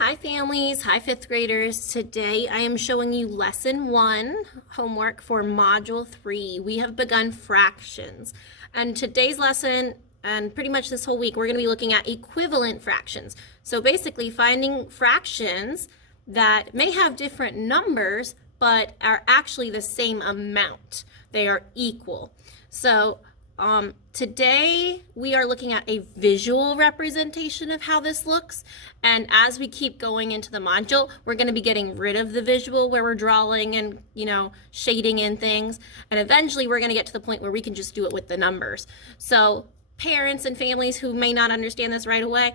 Hi families, hi fifth graders. Today I am showing you lesson 1 homework for module 3. We have begun fractions. And today's lesson and pretty much this whole week we're going to be looking at equivalent fractions. So basically finding fractions that may have different numbers but are actually the same amount. They are equal. So today we are looking at a visual representation of how this looks, and as we keep going into the module we're going to be getting rid of the visual where we're drawing and shading in things, and eventually we're going to get to the point where we can just do it with the numbers. So parents and families who may not understand this right away,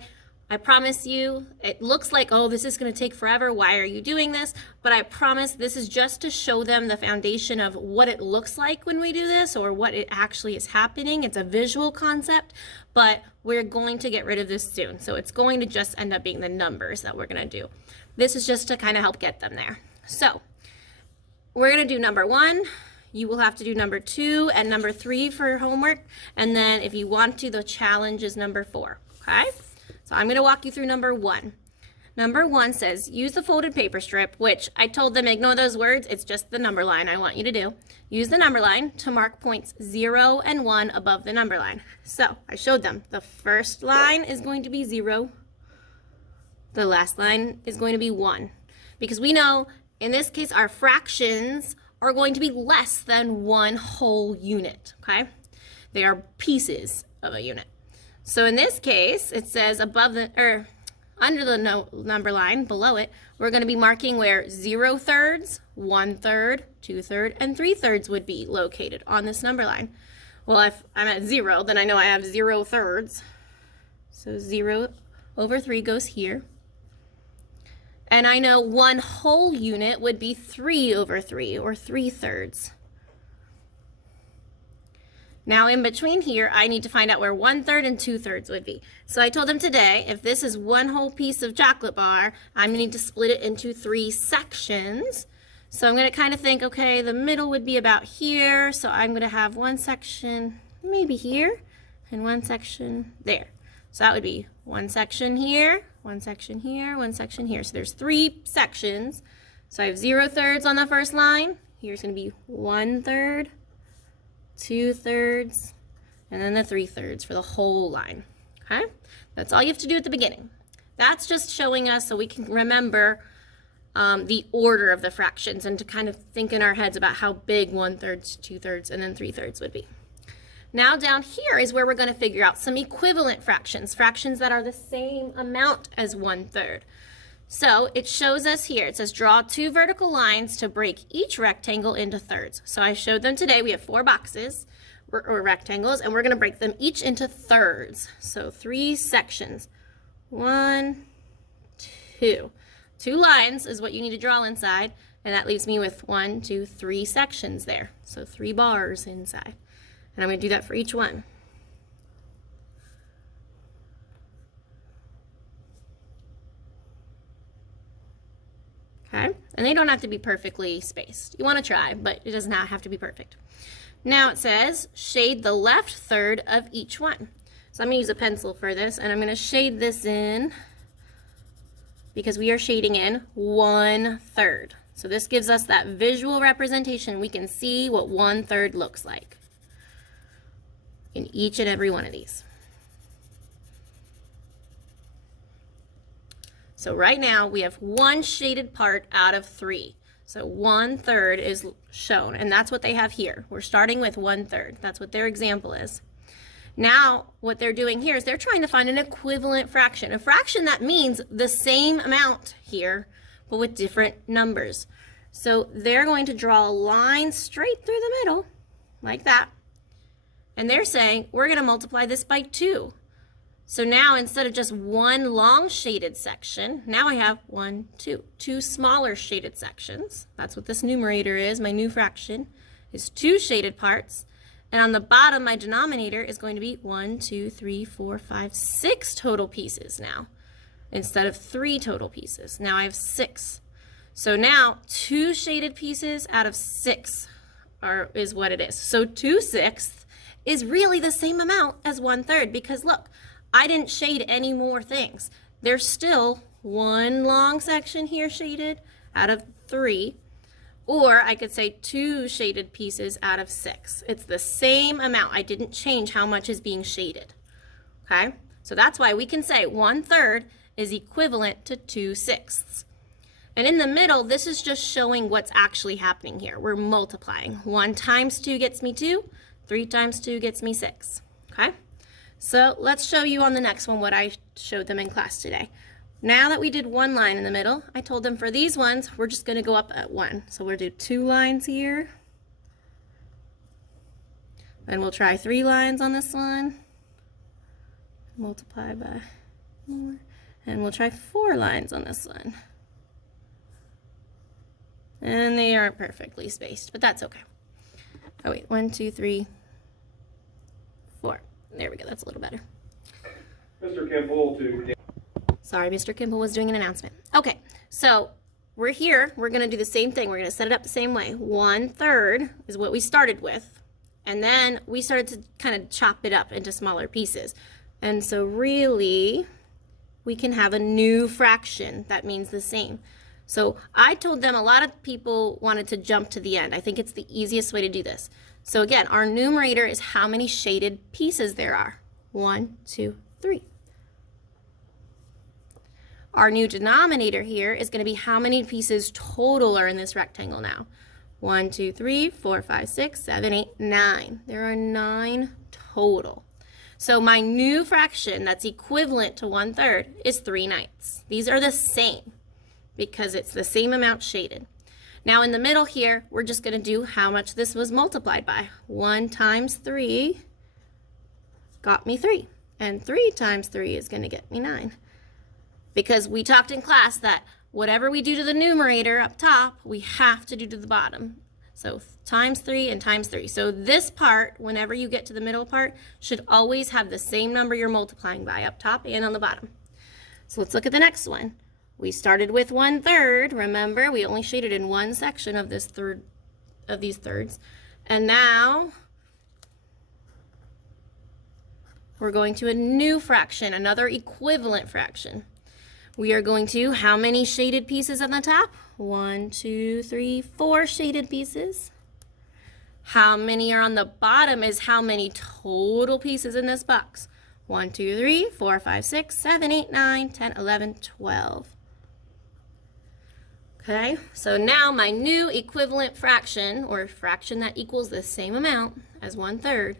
I promise you, it looks like, oh, this is going to take forever. Why are you doing this? But I promise this is just to show them the foundation of what it looks like when we do this, or what it actually is happening. It's a visual concept, but we're going to get rid of this soon. So it's going to just end up being the numbers that we're going to do. This is just to kind of help get them there. So we're going to do number 1. You will have to do number 2 and number 3 for homework. And then if you want to, the challenge is number 4. Okay? So I'm going to walk you through number 1. Number 1 says, use the folded paper strip, which I told them ignore those words. It's just the number line I want you to do. Use the number line to mark points 0 and 1 above the number line. So I showed them the first line is going to be 0. The last line is going to be 1. Because we know in this case our fractions are going to be less than one whole unit. Okay? They are pieces of a unit. So in this case, it says above the, or under the number line, below it, we're going to be marking where 0/3, 1/3, 2/3, and 3/3 would be located on this number line. Well, if I'm at 0, then I know I have 0/3. So 0/3 goes here. And I know one whole unit would be 3/3, or 3/3. Now in between here, I need to find out where 1/3 and 2/3 would be. So I told them today, if this is one whole piece of chocolate bar, I'm going to need to split it into 3 sections. So I'm going to kind of think, okay, the middle would be about here. So I'm going to have one section maybe here and one section there. So that would be one section here, one section here, one section here. So there's 3 sections. So I have 0/3 on the first line. Here's going to be 1/3. 2/3, and then the 3/3 for the whole line. Okay, that's all you have to do at the beginning. That's just showing us so we can remember the order of the fractions and to kind of think in our heads about how big 1/3, 2/3, and then 3/3 would be. Now down here is where we're going to figure out some equivalent fractions, fractions that are the same amount as 1/3. So it shows us here, it says draw 2 vertical lines to break each rectangle into thirds. So I showed them today, we have 4 boxes or rectangles, and we're going to break them each into thirds. So 3 sections, 1, 2. 2 lines is what you need to draw inside, and that leaves me with 1, 2, 3 sections there. So 3 bars inside. And I'm going to do that for each one. Okay? And they don't have to be perfectly spaced. You want to try, but it does not have to be perfect. Now it says, shade the left third of each one. So I'm going to use a pencil for this, and I'm going to shade this in because we are shading in 1/3. So this gives us that visual representation. We can see what 1/3 looks like in each and every one of these. So right now we have 1 shaded part out of 3. So 1/3 is shown, and that's what they have here. We're starting with 1/3. That's what their example is. Now what they're doing here is they're trying to find an equivalent fraction, a fraction that means the same amount here, but with different numbers. So they're going to draw a line straight through the middle, like that. And they're saying, we're going to multiply this by 2. So now instead of just 1 long shaded section, now I have 1, 2 smaller shaded sections. That's what this numerator is. My new fraction is 2 shaded parts. And on the bottom, my denominator is going to be 1, 2, 3, 4, 5, 6 total pieces now, instead of 3 total pieces. Now I have 6. So now 2 shaded pieces out of 6 is what it is. So 2/6 is really the same amount as 1/3, because look, I didn't shade any more things. There's still one long section here shaded out of 3, or I could say 2 shaded pieces out of 6. It's the same amount. I didn't change how much is being shaded. Okay, so that's why we can say 1/3 is equivalent to 2/6. And in the middle, this is just showing what's actually happening here. We're multiplying. 1 times 2 gets me 2. 3 times 2 gets me 6. Okay, so let's show you on the next one what I showed them in class today. Now that we did one line in the middle, I told them for these ones, we're just going to go up at 1. So we'll do 2 lines here. Then we'll try 3 lines on this one. Multiply by more. And we'll try 4 lines on this one. And they aren't perfectly spaced, but that's okay. Oh wait, 1, 2, 3, 4. There we go, that's a little better. Mr. Kimball to... Sorry, Mr. Kimball was doing an announcement. Okay, so we're here. We're going to do the same thing. We're going to set it up the same way. 1/3 is what we started with. And then we started to kind of chop it up into smaller pieces. And so really, we can have a new fraction that means the same. So I told them a lot of people wanted to jump to the end. I think it's the easiest way to do this. So again, our numerator is how many shaded pieces there are. 1, 2, 3. Our new denominator here is going to be how many pieces total are in this rectangle now. 1, 2, 3, 4, 5, 6, 7, 8, 9. There are 9 total. So my new fraction that's equivalent to 1/3 is 3/9. These are the same because it's the same amount shaded. Now in the middle here, we're just going to do how much this was multiplied by. 1 times 3 got me 3. And 3 times 3 is going to get me 9. Because we talked in class that whatever we do to the numerator up top, we have to do to the bottom. So times 3 and times 3. So this part, whenever you get to the middle part, should always have the same number you're multiplying by up top and on the bottom. So let's look at the next one. We started with 1/3. Remember, we only shaded in one section of this these thirds. And now we're going to a new fraction, another equivalent fraction. We are going to, how many shaded pieces on the top? 1, 2, 3, 4 shaded pieces. How many are on the bottom is how many total pieces in this box. 1, 2, 3, 4, 5, 6, 7, 8, 9, 10, 11, 12. Okay, so now my new equivalent fraction, or fraction that equals the same amount as 1/3,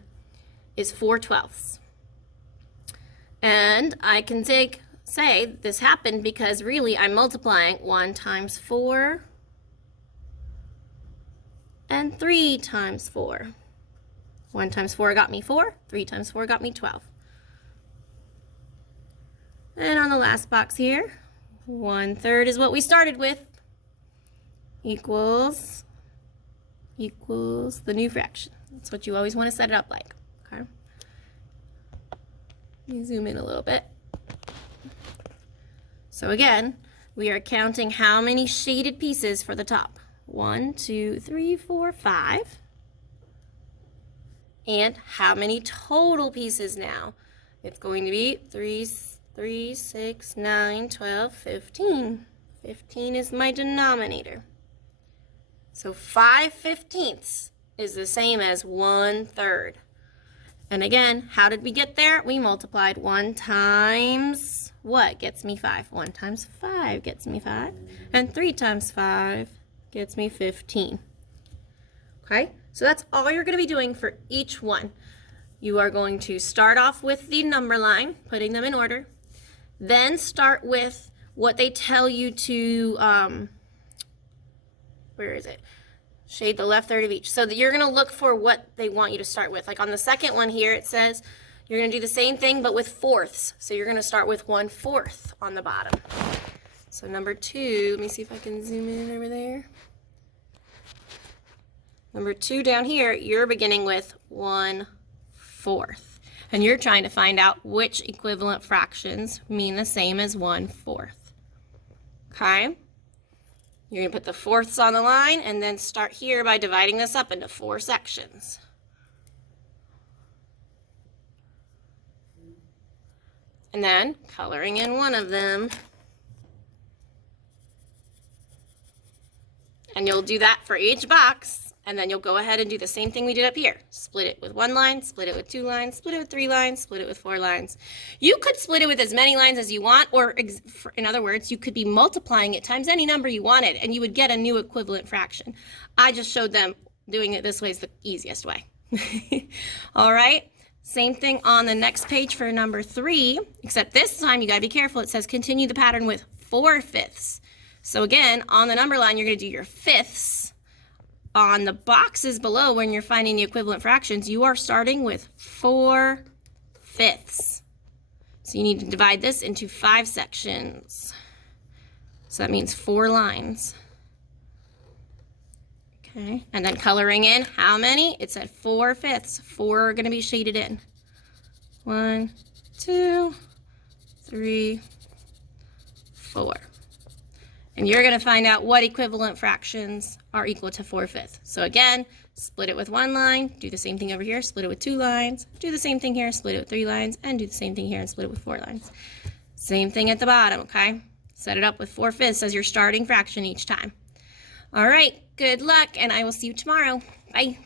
is 4/12. And I can say this happened because really I'm multiplying 1 times 4 and 3 times 4. 1 times 4 got me 4, 3 times 4 got me 12. And on the last box here, 1/3 is what we started with, equals the new fraction. That's what you always want to set it up like, okay? Let me zoom in a little bit. So again, we are counting how many shaded pieces for the top. 1, 2, 3, 4, 5. And how many total pieces now? It's going to be 3, 6, 9, 12, 15. 15 is my denominator. So 5/15 is the same as 1/3. And again, how did we get there? We multiplied 1 times what gets me 5? 1 times 5 gets me 5. And 3 times 5 gets me 15. Okay, so that's all you're going to be doing for each one. You are going to start off with the number line, putting them in order. Then start with what they tell you to, where is it? Shade the left third of each. So that you're going to look for what they want you to start with. Like on the second one here, it says you're going to do the same thing but with fourths. So you're going to start with 1/4 on the bottom. So number 2, let me see if I can zoom in over there. Number 2 down here, you're beginning with 1/4. And you're trying to find out which equivalent fractions mean the same as 1/4. Okay? You're going to put the fourths on the line and then start here by dividing this up into 4 sections. And then coloring in one of them. And you'll do that for each box, and then you'll go ahead and do the same thing we did up here. Split it with 1 line, split it with 2 lines, split it with 3 lines, split it with 4 lines. You could split it with as many lines as you want, or in other words, you could be multiplying it times any number you wanted, and you would get a new equivalent fraction. I just showed them doing it this way is the easiest way. All right, same thing on the next page for number 3, except this time you gotta be careful. It says continue the pattern with 4/5. So again, on the number line, you're going to do your fifths. On the boxes below, when you're finding the equivalent fractions, you are starting with 4/5. So you need to divide this into 5 sections. So that means 4 lines. Okay, and then coloring in how many? It said 4/5. 4 are going to be shaded in. 1, 2, 3, 4. And you're going to find out what equivalent fractions are equal to 4/5. So again, split it with 1 line, do the same thing over here, split it with 2 lines, do the same thing here, split it with 3 lines, and do the same thing here and split it with 4 lines. Same thing at the bottom, okay? Set it up with 4/5 as your starting fraction each time. All right, good luck, and I will see you tomorrow. Bye.